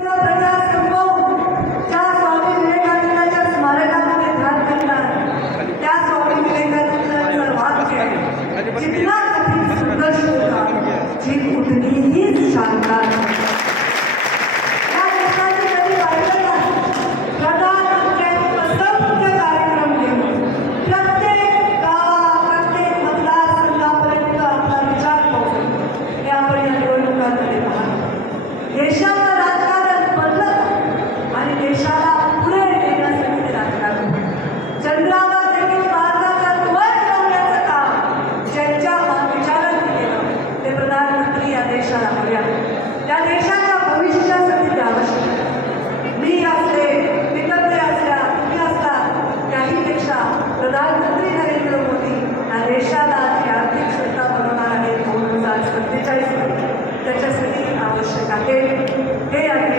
स्मारकामध्ये porque he aquí